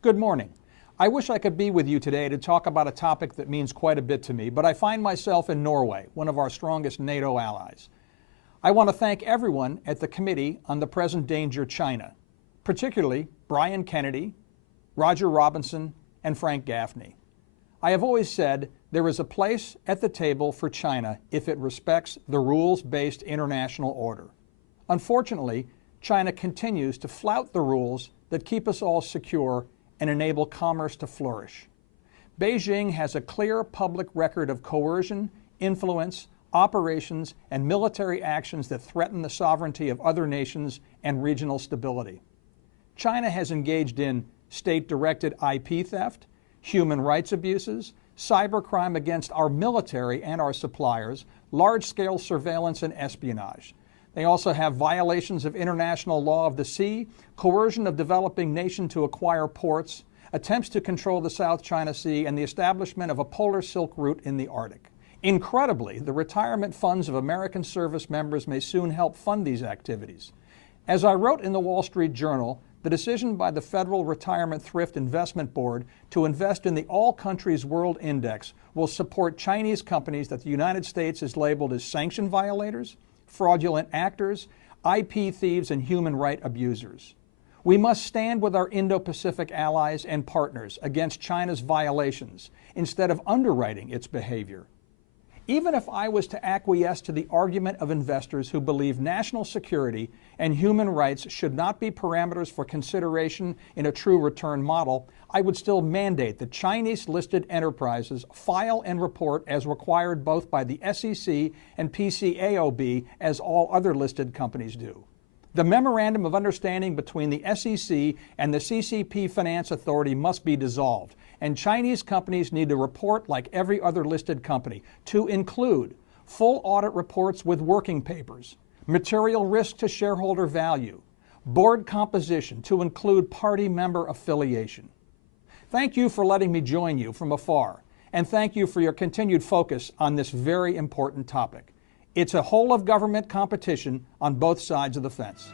Good morning. I wish I could be with you today to talk about a topic that means quite a bit to me, but I find myself in Norway, one of our strongest NATO allies. I want to thank everyone at the Committee on the Present Danger China, particularly Brian Kennedy, Roger Robinson, and Frank Gaffney. I have always said there is a place at the table for China if it respects the rules-based international order. Unfortunately, China continues to flout the rules that keep us all secure and enable commerce to flourish. Beijing has a clear public record of coercion, influence, operations, and military actions that threaten the sovereignty of other nations and regional stability. China has engaged in state-directed IP theft, human rights abuses, cybercrime against our military and our suppliers, large-scale surveillance and espionage. They also have violations of international law of the sea, coercion of developing nation to acquire ports, attempts to control the South China Sea, and the establishment of a polar silk route in the Arctic. Incredibly, the retirement funds of American service members may soon help fund these activities. As I wrote in the Wall Street Journal, the decision by the Federal Retirement Thrift Investment Board to invest in the All Countries World Index will support Chinese companies that the United States has labeled as sanction violators, fraudulent actors, IP thieves, and human rights abusers. We must stand with our Indo-Pacific allies and partners against China's violations instead of underwriting its behavior. Even if I was to acquiesce to the argument of investors who believe national security and human rights should not be parameters for consideration in a true return model, I would still mandate that Chinese-listed enterprises file and report as required both by the SEC and PCAOB as all other listed companies do. The Memorandum of Understanding between the SEC and the CCP Finance Authority must be dissolved, and Chinese companies need to report like every other listed company, to include full audit reports with working papers, material risk to shareholder value, board composition to include party member affiliation. Thank you for letting me join you from afar, and thank you for your continued focus on this very important topic. It's a whole of government competition on both sides of the fence.